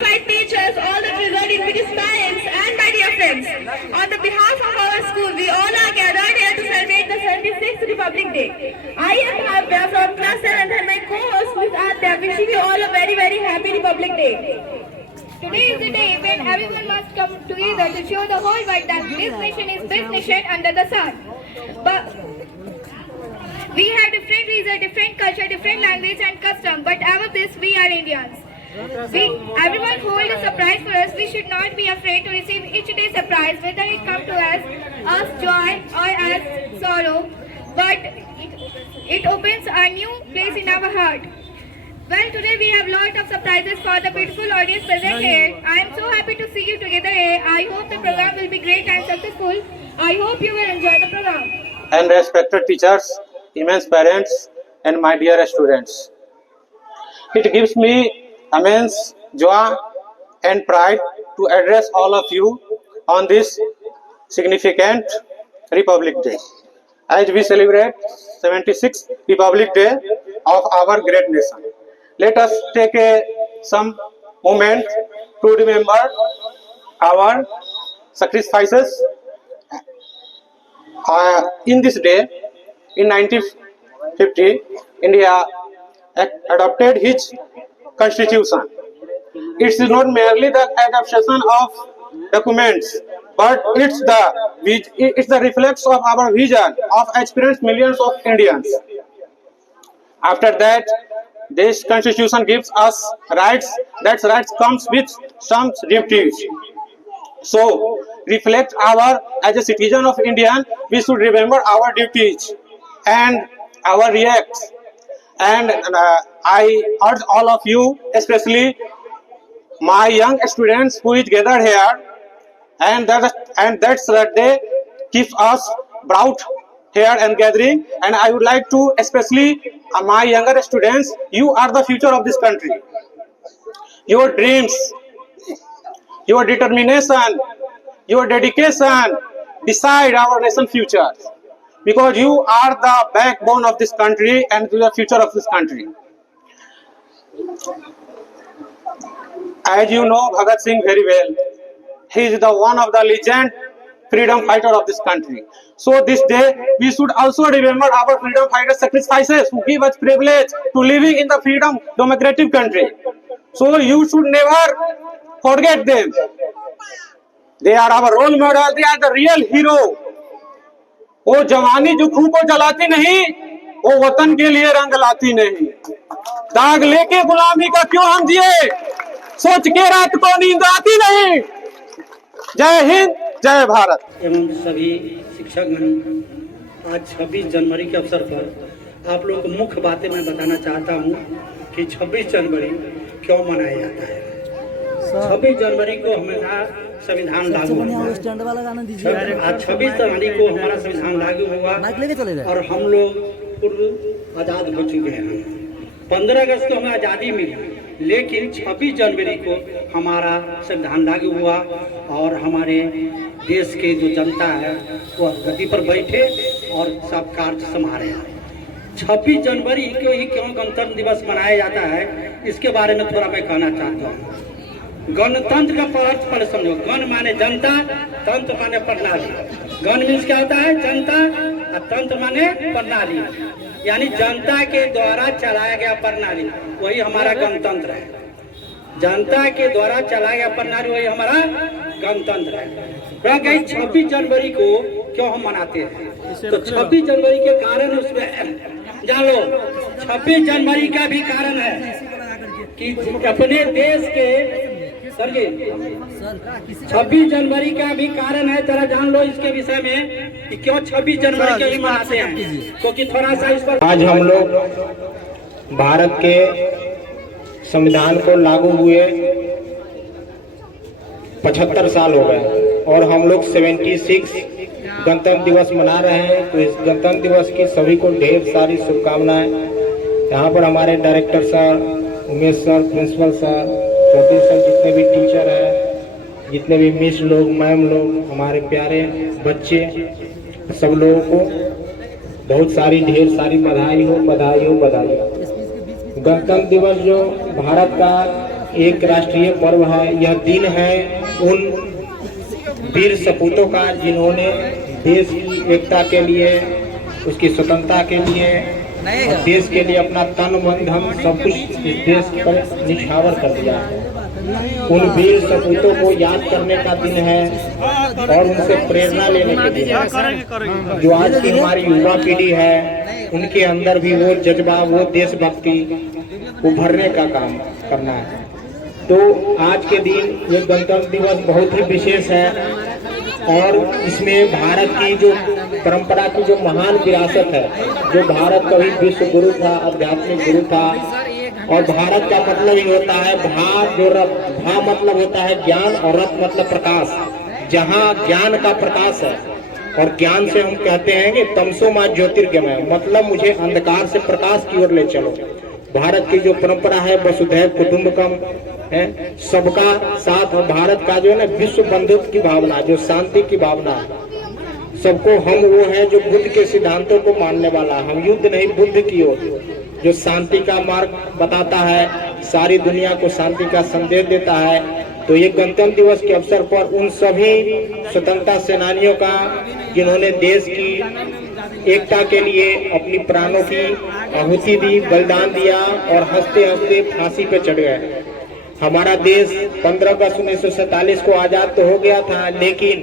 Flight teachers, all the present invitees, parents, and my dear friends. On the behalf of our school, we all are gathered here to celebrate the 76th Republic Day. I am Bhavya from class 7th and my co-host Ms. Adya wishing you all a very happy Republic Day. Today is the day when everyone must come together to show the whole world that this nation is best nation under the sun. But we have different reason, different culture, different language and custom, but above this we are Indians. Everyone hold a surprise for us. We should not be afraid to receive each day surprise, whether it comes to us joy or as sorrow. But it opens a new place in our heart. Well, today we have lot of surprises for the beautiful audience present here. I am so happy to see you together here. I hope the program will be great and successful. I hope you will enjoy the program. And respected teachers, immense parents, and my dear students. It gives me immense joy and pride to address all of you on this significant Republic Day. As we celebrate 76th Republic Day of our great nation, let us take some moment to remember our sacrifices. In this day, in 1950, India adopted its Constitution. It is not merely the adaptation of documents, but it's the reflex of our vision of experienced millions of Indians. After that, this Constitution gives us rights. That rights comes with some duties. So, reflect as a citizen of India, we should remember our duties and our rights. And I urge all of you, especially my young students who is gathered here, and that's that they keep us brought here and gathering. And I would like to, especially my younger students, you are the future of this country. Your dreams, your determination, your dedication decide our nation's future. Because you are the backbone of this country and the future of this country. As you know Bhagat Singh very well, he is the one of the legend freedom fighter of this country. So this day we should also remember our freedom fighter sacrifices who give us privilege to living in the freedom democratic country. So you should never forget them. They are our role model. They are the real hero. वो जवानी जो खून को जलाती नहीं, वो वतन के लिए रंग लाती नहीं। दाग लेके गुलामी का क्यों हम जिए, सोच के रात को नींद आती नहीं। जय हिंद, जय भारत। एवं सभी शिक्षकगण, आज 26 जनवरी के अवसर पर आप लोगों को मुख्य बातें मैं बताना चाहता हूं कि 26 जनवरी क्यों मनाया जाता है। 26 जनवरी को हमारा संविधान लागू हुआ। आज 26 जनवरी को हमारा संविधान लागू हुआ और हम लोग पूर्व आजाद हो चुके हैं। 15 अगस्त को हमें आज़ादी मिली, लेकिन 26 जनवरी को हमारा संविधान लागू हुआ और हमारे देश के जो जनता है वो गद्दी पर बैठे और सब कार्य संभाले। 26 जनवरी को ही क्यों गणतंत्र दिवस मनाया जाता है, इसके बारे में थोड़ा मैं कहना चाहता हूँ। गणतंत्र का अर्थ पर समझो। गण माने जनता, तंत्र माने प्रणाली। गण मीन्स क्या होता है, जनता, और तंत्र माने प्रणाली, यानी जनता के द्वारा चलाया गया प्रणाली, वही हमारा गणतंत्र है। जनता के द्वारा चलाया गया प्रणाली वही हमारा गणतंत्र है। 26 जनवरी को क्यों हम मनाते हैं, तो 26 जनवरी के कारण उसमें जान लो। 26 जनवरी का भी कारण है कि अपने देश के सर जी 26 जनवरी का भी कारण है, जरा जान लो इसके विषय में कि क्यों 26 जनवरी के ही मनाते हैं, क्योंकि थोड़ा सा इस पर। आज हम लोग भारत के संविधान को लागू हुए 75 साल हो गए और हम लोग 76 गणतंत्र दिवस मना रहे हैं। तो इस गणतंत्र दिवस की सभी को ढेर सारी शुभकामनाएं। यहाँ पर हमारे director sir, Umesh sir, principal sir, Chaudhary sir, जितने भी टीचर हैं, जितने भी मिस लोग, मैम लोग, हमारे प्यारे बच्चे, सब लोगों को बहुत सारी ढेर सारी बधाई हो, बधाई हो, बधाई हो। गणतंत्र दिवस जो भारत का एक राष्ट्रीय पर्व है। यह दिन है उन वीर सपूतों का जिन्होंने देश की एकता के लिए, उसकी स्वतंत्रता के लिए और देश के लिए अपना तन मन धन सब कुछ इस देश पर निछावर कर दिया। उन वीर सपूतों को याद करने का दिन है और उनसे प्रेरणा लेने के दिन है। जो आज की हमारी युवा पीढ़ी है उनके अंदर भी वो जज्बा, वो देशभक्ति उभरने का काम करना है। तो आज के दिन ये गणतंत्र दिवस बहुत ही विशेष है और इसमें भारत की जो परंपरा की जो महान विरासत है, जो भारत कभी विश्व गुरु था, आध्यात्मिक गुरु था। और भारत का मतलब ही होता है भा, जो भा मतलब होता है ज्ञान और रथ मतलब प्रकाश। जहाँ ज्ञान का प्रकाश है और ज्ञान से हम कहते हैं कि तमसो मा ज्योतिर्गमय, मतलब मुझे अंधकार से प्रकाश की ओर ले चलो। भारत की जो परंपरा है वसुधैव कुटुंबकम है, सबका साथ। और भारत का जो है ना विश्व बंधुत्व की भावना, जो शांति की भावना है, सबको हम वो है जो बुद्ध के सिद्धांतों को मानने वाला। हम युद्ध नहीं बुद्ध की ओर, जो शांति का मार्ग बताता है, सारी दुनिया को शांति का संदेश देता है। तो ये गणतंत्र दिवस के अवसर पर उन सभी स्वतंत्रता सेनानियों का जिन्होंने देश की एकता के लिए अपनी प्राणों की आहुति दी, बलिदान दिया और हंसते हंसते फांसी पे चढ़ गए। हमारा देश 15 अगस्त 1947 को आजाद तो हो गया था, लेकिन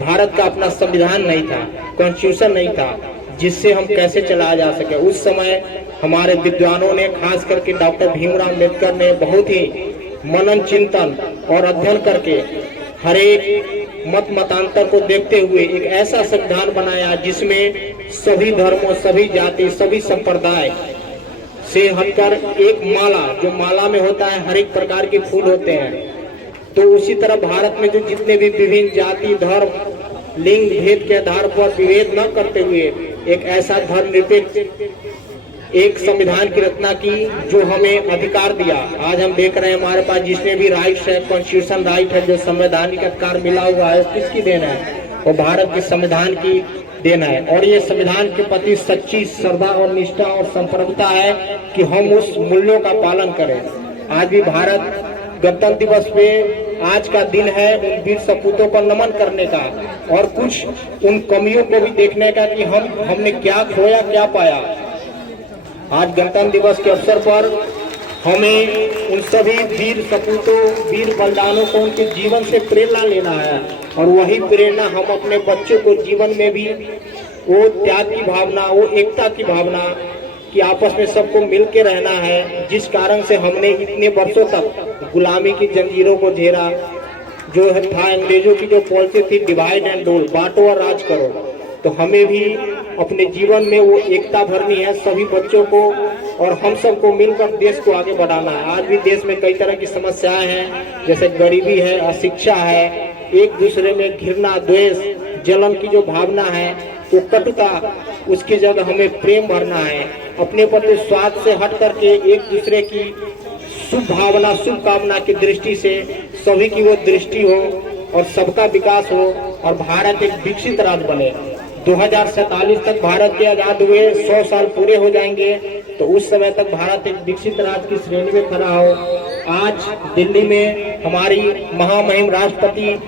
भारत का अपना संविधान नहीं था, कॉन्स्टिट्यूशन नहीं था जिससे हम कैसे चलाया जा सके। उस समय हमारे विद्वानों ने, खास करके डॉक्टर भीमराव अम्बेडकर ने बहुत ही मनन चिंतन और अध्ययन करके हर एक मत मतांतर को देखते हुए एक ऐसा संविधान बनाया जिसमें सभी धर्मों, सभी जाति, सभी संप्रदाय से हटकर एक माला, जो माला में होता है हर एक प्रकार के फूल होते हैं, तो उसी तरह भारत में जो जितने भी विभिन्न जाति, धर्म, लिंग भेद के आधार पर विभेद न करते हुए एक ऐसा धर्मनिरपेक्ष एक संविधान की रचना की जो हमें अधिकार दिया। आज हम देख रहे हैं हमारे पास जितने भी राइट्स है, कॉन्स्टिट्यूशन राइट है, जो संवैधानिक अधिकार मिला हुआ है, किसकी देन है? वो भारत के संविधान की देन है। और ये संविधान के प्रति सच्ची श्रद्धा और निष्ठा और संप्रभुता है कि हम उस मूल्यों का पालन करें। आज भी भारत गणतंत्र दिवस पे आज का दिन है उन वीर सपूतों को नमन करने का और कुछ उन कमियों को भी देखने का कि हमने क्या खोया, क्या पाया। आज गणतंत्र दिवस के अवसर पर हमें उन सभी वीर सपूतों, वीर बलिदानों को उनके जीवन से प्रेरणा लेना है और वही प्रेरणा हम अपने बच्चों को जीवन में भी वो त्याग की भावना, वो एकता की भावना कि आपस में सबको मिल के रहना है, जिस कारण से हमने इतने वर्षों तक गुलामी की जंजीरों को झेला। जो था अंग्रेजों की जो पॉलिसी थी डिवाइड एंड रूल, बांटो और राज करो, तो हमें भी अपने जीवन में वो एकता भरनी है सभी बच्चों को और हम सबको मिलकर देश को आगे बढ़ाना है। आज भी देश में कई तरह की समस्याएं हैं, जैसे गरीबी है, अशिक्षा है, एक दूसरे में घृणा, द्वेष, जलन की जो भावना है, वो कटुता, उसकी जगह हमें प्रेम भरना है। अपने प्रति स्वार्थ से हट करके एक दूसरे की शुभ भावना, शुभकामना की दृष्टि से सभी की वो दृष्टि हो और सबका विकास हो और भारत एक विकसित राज्य बने। 2047 तक भारत के आजाद हुए 100 साल पूरे हो जाएंगे, तो उस समय तक भारत एक विकसित राज्य की श्रेणी में खड़ा हो। आज दिल्ली में हमारी महामहिम राष्ट्रपति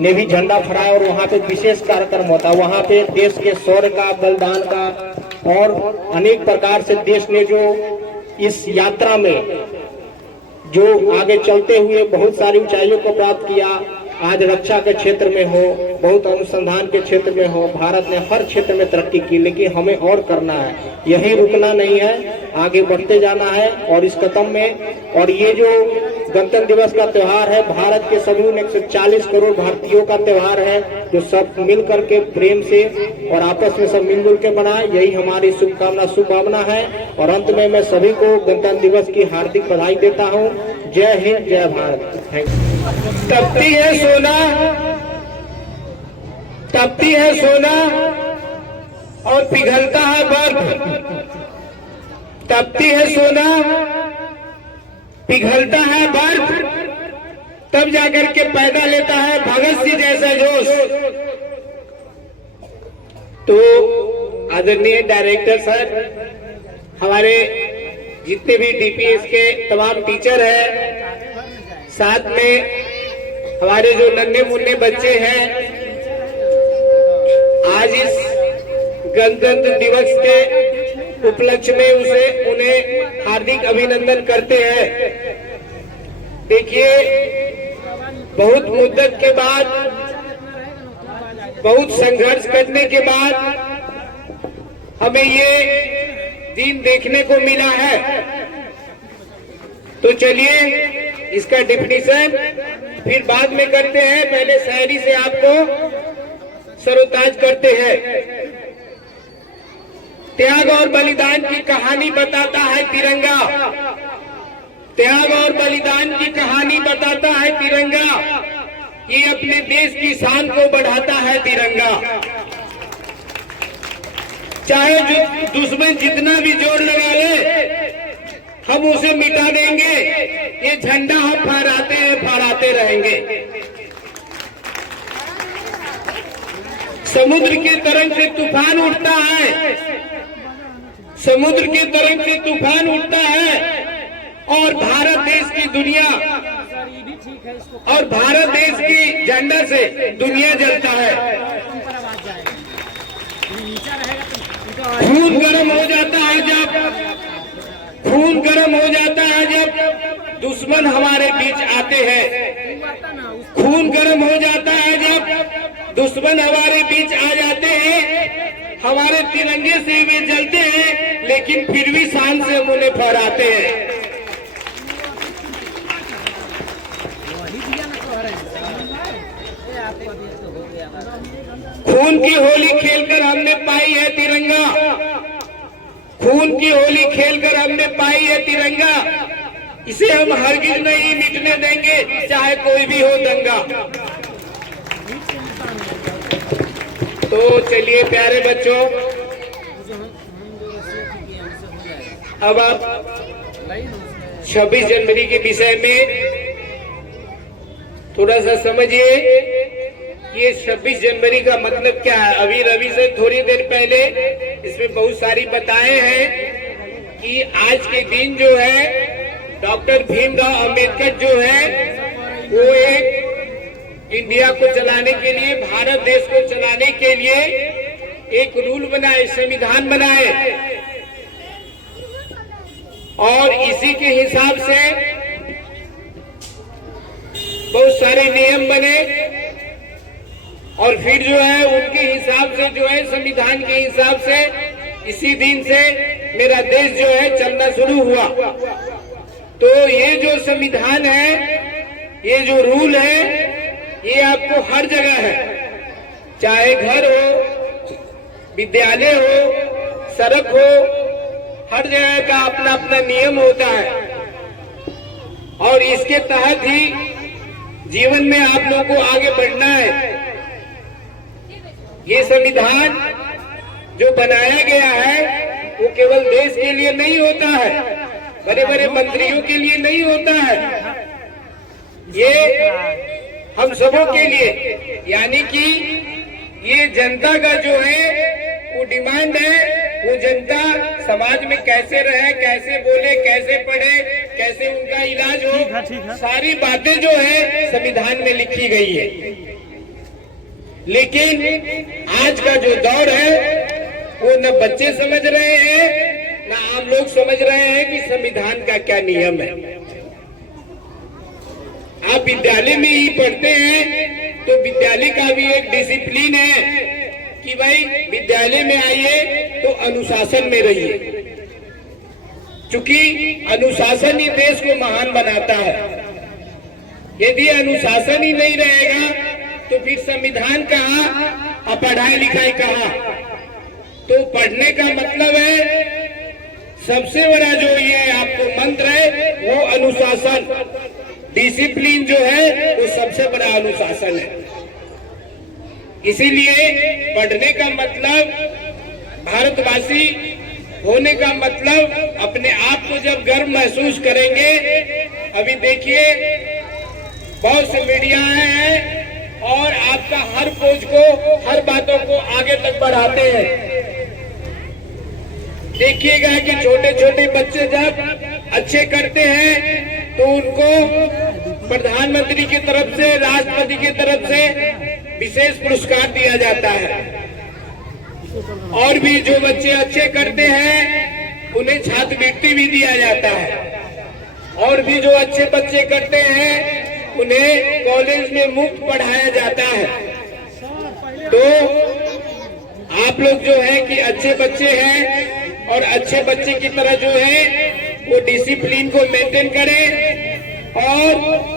ने भी झंडा फहराया और वहाँ पे विशेष कार्यक्रम होता है। वहाँ पे देश के शौर्य का, बलिदान का और अनेक प्रकार से देश ने जो इस यात्रा में जो आगे चलते हुए बहुत सारी ऊंचाइयों को प्राप्त किया, आज रक्षा के क्षेत्र में हो, बहुत अनुसंधान के क्षेत्र में हो, भारत ने हर क्षेत्र में तरक्की की, लेकिन हमें और करना है, यही रुकना नहीं है, आगे बढ़ते जाना है। और इस कदम में और ये जो गणतंत्र दिवस का त्योहार है, भारत के सभी 140 करोड़ भारतीयों का त्योहार है, जो सब मिल करके प्रेम से और आपस में सब मिलजुल के मनाए, यही हमारी शुभकामना, शुभभावना है। और अंत में मैं सभी को गणतंत्र दिवस की हार्दिक बधाई देता हूँ। जय हिंद, जय भारत। Thank you. तपती है सोना, तपती है सोना और पिघलता है बर्फ। तपती है सोना, पिघलता है बर्फ, तब जाकर के पैदा लेता है भगत सिंह जैसा जोश। तो आदरणीय डायरेक्टर सर, हमारे जितने भी डीपीएस के तमाम टीचर हैं, साथ में हमारे जो नन्हे मुन्ने बच्चे हैं, आज इस गणतंत्र दिवस के उपलक्ष्य में उन्हें हार्दिक अभिनंदन करते हैं। देखिए, बहुत मुद्दत के बाद, बहुत संघर्ष करने के बाद हमें ये दिन देखने को मिला है। तो चलिए इसका डिफिनीशन फिर बाद में करते हैं, पहले शायरी से आपको सरोताज करते हैं। त्याग और बलिदान की कहानी बताता है तिरंगा, त्याग और बलिदान की कहानी बताता है तिरंगा, ये अपने देश की शान को बढ़ाता है तिरंगा। चाहे दुश्मन जितना भी जोर लगा ले, हम उसे मिटा देंगे, ये झंडा हम फहराते हैं, फहराते रहेंगे। समुद्र के तरंग से तूफान उठता है, समुद्र के तरंग से तूफान उठता है, और भारत देश की दुनिया, और भारत देश की झंडा से दुनिया जलता है। खून गर्म हो जाता है जब, खून गर्म हो जाता है जब दुश्मन हमारे बीच आते हैं। खून गर्म हो जाता है जब दुश्मन हमारे बीच आ जाते हैं। हमारे तिरंगे से वे जलते हैं, लेकिन फिर भी शान से हम उन्हें फहराते हैं। खून की होली खेलकर हमने पाई है तिरंगा, खून की होली खेलकर हमने पाई है तिरंगा, इसे हम हरगिज नहीं मिटने देंगे, चाहे कोई भी हो दंगा। तो चलिए प्यारे बच्चों, अब आप 26 जनवरी के विषय में थोड़ा सा समझिए। ये 26 जनवरी का मतलब क्या है? अभी रवि से थोड़ी देर पहले इसमें बहुत सारी बताए हैं कि आज के दिन जो है डॉक्टर भीमराव अंबेडकर जो है वो एक इंडिया को चलाने के लिए, भारत देश को चलाने के लिए एक रूल बनाए, संविधान बनाए, और इसी के हिसाब से बहुत सारे नियम बने, और फिर जो है उनके हिसाब से जो है संविधान के हिसाब से इसी दिन से मेरा देश जो है चलना शुरू हुआ। तो ये जो संविधान है, ये जो रूल है, ये आपको हर जगह है, चाहे घर हो, विद्यालय हो, सड़क हो, हर जगह का अपना अपना नियम होता है, और इसके तहत ही जीवन में आप लोगों को आगे बढ़ना है। ये संविधान जो बनाया गया है वो केवल देश के लिए नहीं होता है, बड़े बड़े मंत्रियों के लिए नहीं होता है, ये हम सबों के लिए, यानी कि ये जनता का जो है वो डिमांड है। वो जनता समाज में कैसे रहे, कैसे बोले, कैसे पढ़े, कैसे उनका इलाज हो, सारी बातें जो है संविधान में लिखी गई है। लेकिन आज का जो दौर है वो न बच्चे समझ रहे हैं, न आम लोग समझ रहे हैं कि संविधान का क्या नियम है। आप विद्यालय में ही पढ़ते हैं तो विद्यालय का भी एक डिसिप्लिन है कि भाई विद्यालय में आइए तो अनुशासन में रहिए, क्योंकि अनुशासन ही देश को महान बनाता है। यदि अनुशासन ही नहीं रहेगा तो फिर संविधान कहाँ और पढ़ाई लिखाई कहाँ? तो पढ़ने का मतलब है, सबसे बड़ा जो ये आपको मंत्र है वो अनुशासन, डिसिप्लिन जो है वो सबसे बड़ा अनुशासन है। इसीलिए पढ़ने का मतलब, भारतवासी होने का मतलब अपने आप को जब गर्व महसूस करेंगे। अभी देखिए बहुत से मीडिया हैं और आपका हर पोज को, हर बातों को आगे तक बढ़ाते हैं। देखिएगा कि छोटे छोटे बच्चे जब अच्छे करते हैं तो उनको प्रधानमंत्री की तरफ से, राष्ट्रपति की तरफ से विशेष पुरस्कार दिया जाता है। और भी जो बच्चे अच्छे करते हैं उन्हें छात्रवृत्ति भी दिया जाता है। और भी जो अच्छे बच्चे करते हैं उन्हें कॉलेज में मुफ्त पढ़ाया जाता है। तो आप लोग जो है कि अच्छे बच्चे हैं और अच्छे बच्चे की तरह जो है वो डिसिप्लिन को मेंटेन करें और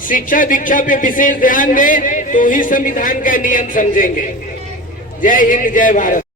शिक्षा दीक्षा पे विशेष ध्यान दें, तो ही संविधान का नियम समझेंगे। जय हिंद, जय भारत।